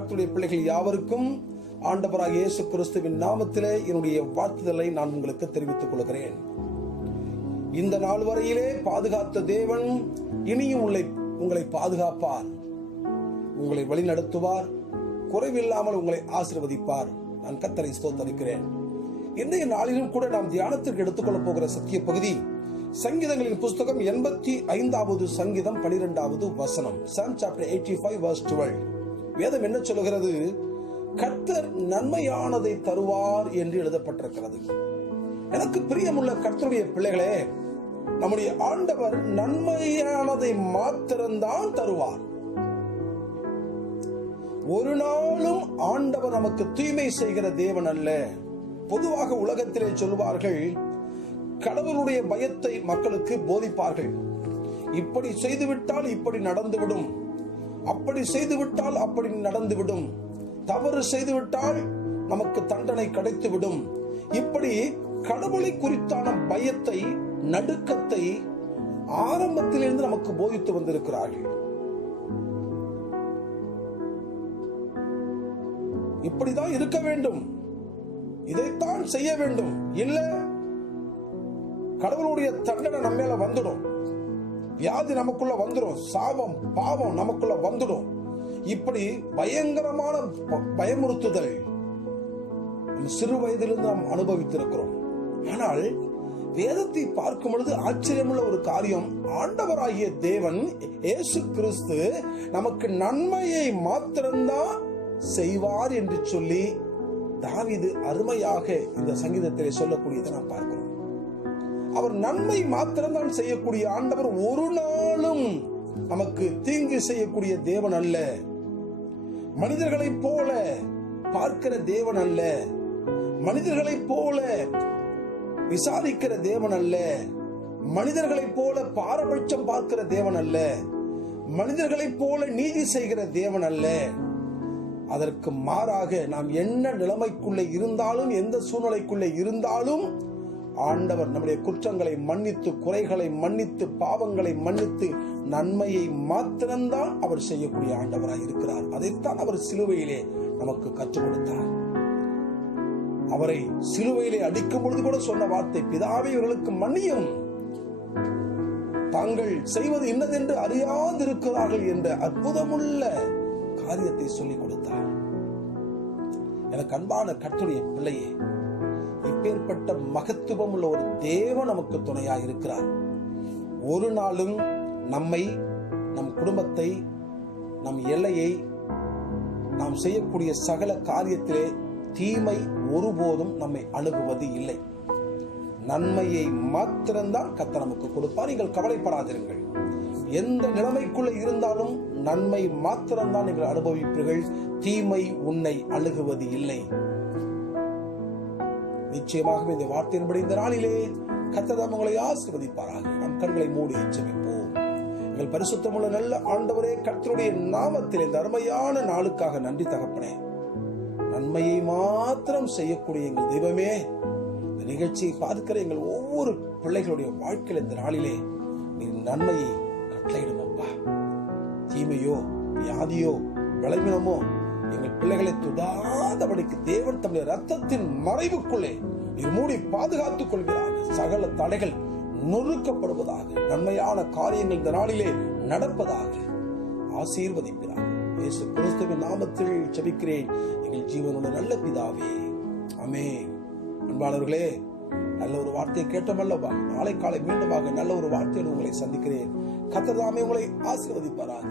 கர்த்தருடைய பிள்ளைகள் யாவருக்கும் ஆண்டவராக இயேசு கிறிஸ்துவின் நாமத்திலே என்னுடைய வாழ்த்துதலை நான் உங்களுக்கு தெரிவித்துக் கொள்கிறேன். இந்த நாள் வரையிலே பாதுகாத்த தேவன் இனியும் உங்களை பாதுகாப்பார், உங்களை வழிநடத்துவார், குறைவில்லாமல் உங்களை ஆசீர்வதிப்பார். நான் கர்த்தரை ஸ்தோத்தரிக்கிறேன். இன்றைய நாளிலும் கூட நாம் தியானத்திற்கு எடுத்துக்கொள்ள போகிற சத்திய பகுதி சங்கீதங்களின் புஸ்தகம் 85வது சங்கீதம் 12வது வசனம். Psalm chapter 85 verse 12. வேதம் என்ன சொல்கிறது? கர்த்தர் நன்மையானதை தருவார் என்று எழுதப்பட்டிருக்கிறது. எனக்கு பிரியமுள்ள கர்த்தருடைய பிள்ளைகளே, நம்முடைய ஆண்டவர் நன்மையானதை மாத்திரம்தான் தருவார். ஒரு நாளும் ஆண்டவர் நமக்கு தீமை செய்கிற தேவன் அல்ல. பொதுவாக உலகத்திலே சொல்வார்கள், கடவுளுடைய பயத்தை மக்களுக்கு போதிப்பார்கள். இப்படி செய்துவிட்டால் இப்படி நடந்துவிடும், அப்படி செய்துவிட்டால் அப்படி நடந்துவிடும், தவறு செய்துவிட்டால் நமக்கு தண்டனை கிடைத்துவிடும். இப்படி கடவுளை குறித்தான பயத்தை, நடுக்கத்தை ஆரம்பத்திலிருந்து நமக்கு போதித்து வந்திருக்கிறார்கள். இப்படிதான் இருக்க வேண்டும், இதைத்தான் செய்ய வேண்டும், இல்ல கடவுளுடைய தண்டனை நம்ம மேல வந்துடும், வியாதி நமக்குள்ள வந்துடும், சாபம் பாவம் நமக்குள்ள வந்துடும். இப்படி பயங்கரமான பயமுறுத்துதல் நம்ம சிறு வயதிலிருந்து நாம் அனுபவித்திருக்கிறோம். ஆனால் வேதத்தை பார்க்கும் பொழுது ஆச்சரியமுள்ள ஒரு காரியம், ஆண்டவராகிய தேவன் இயேசு கிறிஸ்து நமக்கு நன்மையை மாத்திரம்தான் செய்வார் என்று சொல்லி தாவீது அருமையாக இந்த சங்கீதத்திலே சொல்லக்கூடியதை நாம் பார்க்கிறோம். அவர் நன்மை மாத்திரம்தான் செய்யக்கூடிய ஆண்டவர், ஒரு நாளும் நமக்கு தீங்கு செய்யக்கூடிய தேவன் அல்ல. மனிதர்களைப் போல பார்க்கிற தேவன் அல்ல, மனிதர்களைப் போல விசாரிக்கிற தேவன் அல்ல, மனிதர்களைப் போல பாரபட்சம் பார்க்கிற தேவன் அல்ல, மனிதர்களைப் போல நீதி செய்கிற தேவன் அல்ல. அதற்கு மாறாக நாம் என்ன நிலைமைக்குள்ளே இருந்தாலும், எந்த சூழ்நிலைக்குள்ளே இருந்தாலும், ஆண்டவர் நம்முடைய குற்றங்களை மன்னித்து, குறைகளை மன்னித்து, பாவங்களை மன்னித்து, நன்மையை மாத்திரம்தான் அவர் செய்யக்கூடிய ஆண்டவராக இருக்கிறார். அதைத்தான் அவர் சிலுவையிலே நமக்கு கற்றுக் கொடுத்தார். அவரை சிலுவையிலே அடிக்கும் பொழுது கூட சொன்ன வார்த்தை, பிதாவே இவர்களுக்கு மன்னியும், தாங்கள் செய்வது இன்னதென்று அறியாதிருக்கிறார்கள் என்ற அற்புதமுள்ள காரியத்தை சொல்லிக் கொடுத்தார். எனக்கு அன்பான கர்த்தருடைய பிள்ளையே, இப்பேற்பட்ட மகத்துவம் உள்ள ஒரு தேவன் நமக்கு துணையாக இருக்கிறார். ஒரு நாளும் நம்மை, நம் குடும்பத்தை, நம் எல்லையை, நாம் செய்யக்கூடிய சகல காரியத்திலே தீமை ஒருபோதும் நம்மை அணுகுவது இல்லை. நன்மையை மாத்திரம்தான் கர்த்தர் நமக்கு கொடுப்பார். நீங்கள் கவலைப்படாதிருங்கள். எந்த நிலைமைக்குள்ள இருந்தாலும் நன்மை மாத்திரம்தான் நீங்கள் அனுபவிப்பீர்கள். தீமை உன்னை அணுகுவது இல்லை. நிச்சயமாக இந்த வார்த்தையின்படி இந்த நாளிலே கர்த்தர் உங்களை ஆசீர்வதிப்பாராக. நம் கண்களை மூடி ஜெபிப்போம். எங்கள் பரிசுத்தமுள்ள நல்ல ஆண்டவரே, கர்த்தருடைய நாமத்தில் இந்த அருமையான நாளுக்காக நன்றி தகப்பனே. நன்மையை மாத்திரம் செய்யக்கூடிய எங்கள் தெய்வமே, இந்த நிகழ்ச்சியை பார்க்கிற எங்கள் ஒவ்வொரு பிள்ளைகளுடைய வாழ்க்கையில் இந்த நாளிலே நீ நன்மையை கட்டளையிடும் அப்பா. தீமையோ, வியாதியோ, பலவீனமோ எங்கள் பிள்ளைகளை தொடாதபடிக்கு தேவன் தம்முடைய ரத்தத்தின் மறைவுக்குள்ளே நீர் மூடி பாதுகாத்துக் கொள்கிறார். சகல தடைகள் நொறுக்கப்படுவதாக, நன்மையான காரியங்கள் இந்த நாளிலே நடப்பதாக ஆசீர்வதிக்கிறார். இயேசு கிறிஸ்துவின் நாமத்தில் ஜெபிக்கிறேன் எங்கள் ஜீவனுள்ள நல்ல பிதாவே, ஆமென். அன்பானவர்களே, நல்ல ஒரு வார்த்தையை கேட்டோமல்லவா? நாளை காலை மீண்டுமாக நல்ல ஒரு வார்த்தையோடு உங்களை சந்திக்கிறேன். கர்த்தர் தாமே உங்களை ஆசீர்வதிப்பாராக.